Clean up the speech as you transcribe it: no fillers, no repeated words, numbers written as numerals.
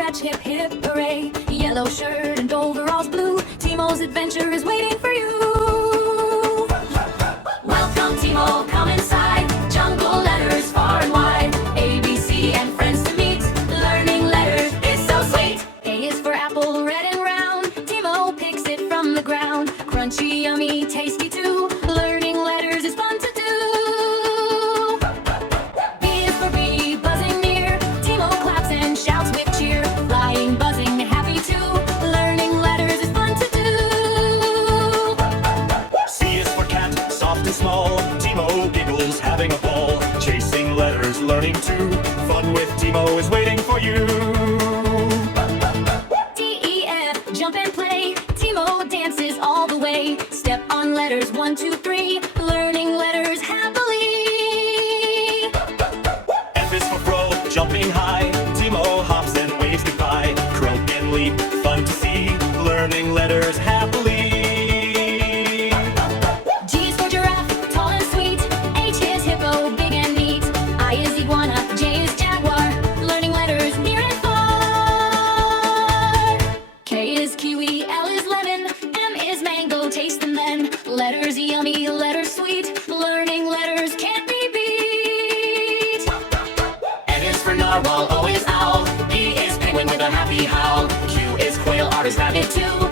stretch, hip, hip, hooray. Yellow shirt and overalls blue. Timo's adventure is waiting for you. Welcome, Timo, come inside. Jungle letters far and wide. A, B, C, and friends to meet. Learning letters is so sweet. A is for apple, red and round. Timo picks it from the ground. Crunchy, yummy, tasty too. Learning letters is fun to do. B is for bee, buzzing near. Timo claps and shouts with cheer. Flying, buzzing, happy too. Learning letters is fun to do. C is for cat, soft and small. Timo giggles, having a ball. Chasing letters, learning too. Fun with Timo is waiting for you. D, E, F, jump and play. Timo dances all the way. Step on letters 1, 2, 3. Learning letters happily. F is for fro, jumping high. Timo hops and waves goodbye. Croak and leap, fun to see. Learning letters happily. G is for giraffe, tall and sweet. H is hippo, big and neat. I is iguana, J is jaguar. Learning letters near and far. K is kiwi, L is lemon. M is mango, taste them then. Letters yummy, letters sweet. Learning letters can't be beat. N is for narwhal, O is owl. P is penguin with a happy howl. Q is quail, R is rabbit too.